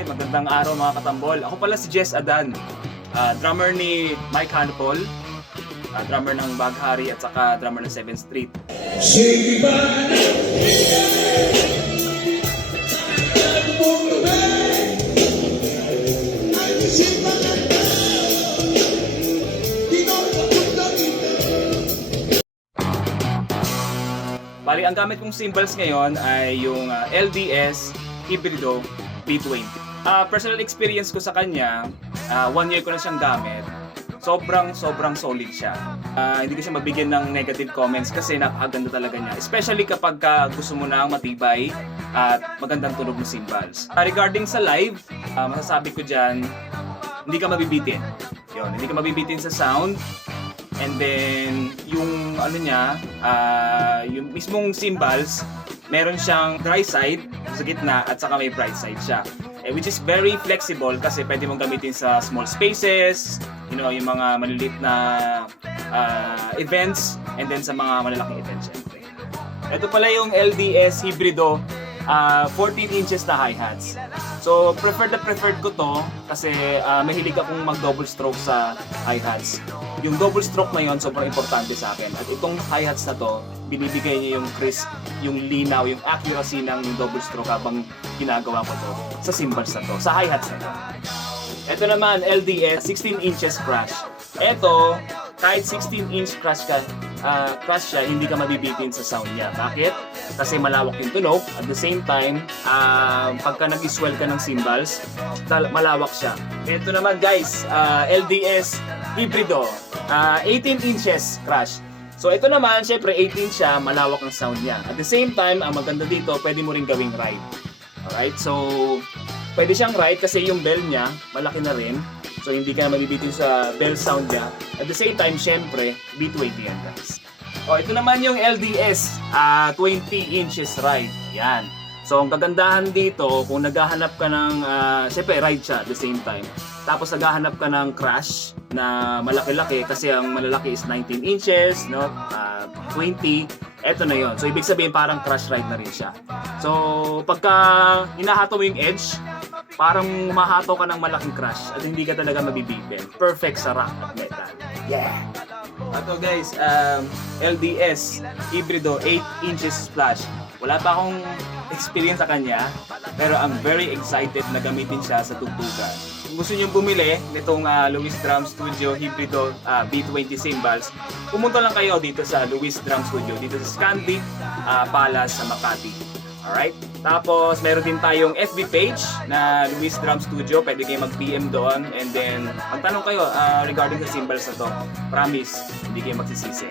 Hi! Magandang araw mga katambol. Ako pala si Jess Adan, drummer ni Mike Hanupol, drummer ng Baghari at saka drummer ng 7th Street. Bali, ang gamit kong cymbals ngayon ay yung LDS Hybrido B20. Personal experience ko sa kanya, 1 year ko na siyang gamit. Sobrang solid siya. Hindi ko siya mabigyan ng negative comments kasi napakaganda talaga niya. Especially kapag gusto mo na matibay at magandang tunog ng cymbals. Regarding sa live, masasabi ko dyan, hindi ka mabibitin. Yun, hindi ka mabibitin sa sound. And then, yung ano niya, yung mismong cymbals, meron siyang dry side sa gitna at saka may bright side siya. Which is very flexible kasi pwede mong gamitin sa small spaces, you know, yung mga maliliit na events, and then sa mga malalaking events syempre. Ito pala yung LDS Hybrido 14 inches na hi-hats. So, preferred ko to kasi mahilig akong mag-double stroke sa hi-hats. Yung double stroke na yon sobrang importante sa akin. At itong hi-hats na to, binibigay niya yung crisp, yung linaw, yung accuracy ng double stroke habang ginagawa ko to sa cymbals na to, sa hi-hats na to. Ito naman, LDS 16 inches crash. Ito, kahit 16-inch crash siya, hindi ka mabibitin sa sound niya. Bakit? Kasi malawak yung tunog. At the same time, pagka nag-swell ka ng cymbals, malawak siya. Ito naman guys, LDS Hybrido, 18 inches crash. So ito naman, syempre 18 siya, malawak ang sound niya. At the same time, ang maganda dito, pwede mo rin gawing ride. Alright, so pwede siyang ride kasi yung bell niya, malaki na rin. So hindi ka na mabibitin sa bell sound niya. At the same time, syempre, B20 yan guys. O, ito naman yung LDS 20 inches ride. Yan. So ang kagandahan dito, kung naghahanap ka ng, syempre ride siya at the same time. Tapos naghahanap ka ng crash na malaki-laki kasi ang malalaki is 19 inches, no? 20. Eto na yon. So ibig sabihin parang crash ride na rin siya. So pagka hinahato mo yung edge, parang mahato ka ng malaking crash at hindi ka talaga mabibitin. Perfect sa rock at metal. Yeah! Ito guys, LDS Hybrido 8 inches splash. Wala pa akong experience sa kanya, pero I'm very excited na gamitin siya sa tugtugan. Kung gusto niyo bumili nitong Lewis Drum Studio Hybrido B20 cymbals, pumunta lang kayo dito sa Lewis Drum Studio, dito sa Scandi Palace sa Makati. Alright? Tapos, meron din tayong FB page na Lewis Drum Studio. Pwede kayo mag-PM doon. And then, magtanong kayo regarding sa cymbals na to. Promise, hindi kayo magsisisi.